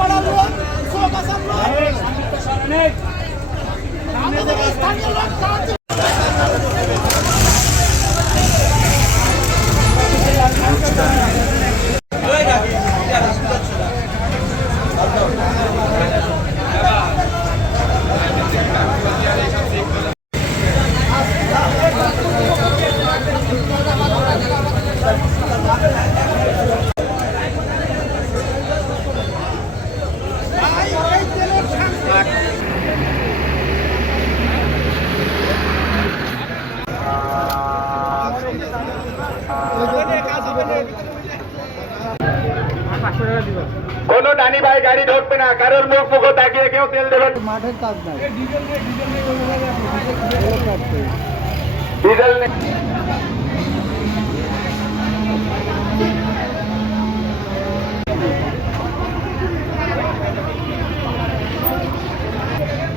পাড়ার লোক, চৌগাছার লোক, আমাদের স্থানীয় লোক সাহায্য কোনো ডানি ভাই গাড়ি ঢুকবে না, কারোর মুখ মুখ তাকিয়ে কেউ তেল দেবেন। মাঠের কাজ নাই, ডিজেল নেই।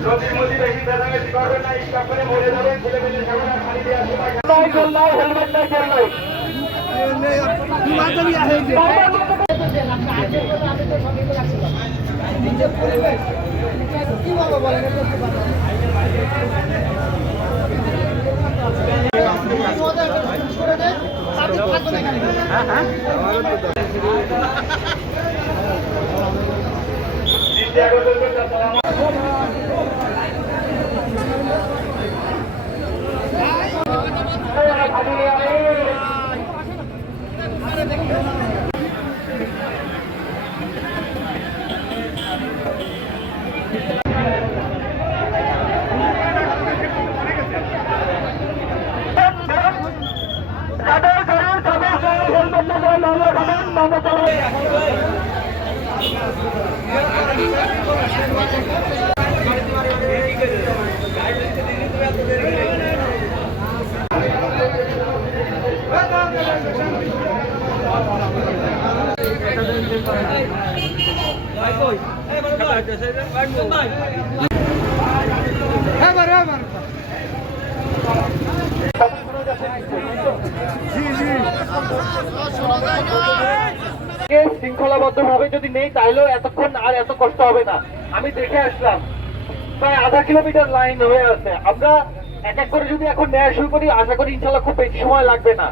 যদি মুদি দেখি বেদাঙ্গি করবেন না, স্টপ করে মরে যাবেন, ছেলে মেয়ে সামনে খালি দিয়ে আসবে না। হেলমেট নাই, তেল নাই। শৃঙ্খলাবদ্ধ ভাবে যদি নেই তাহলেও এতক্ষণ আর এত কষ্ট হবে না। আমি দেখে আসলাম প্রায় আধা কিলোমিটার লাইন হয়ে আছে। আমরা এক এক করে যদি এখন নেওয়া শুরু করি, আশা করি ইনশাল্লাহ খুব বেশি সময় লাগবে না।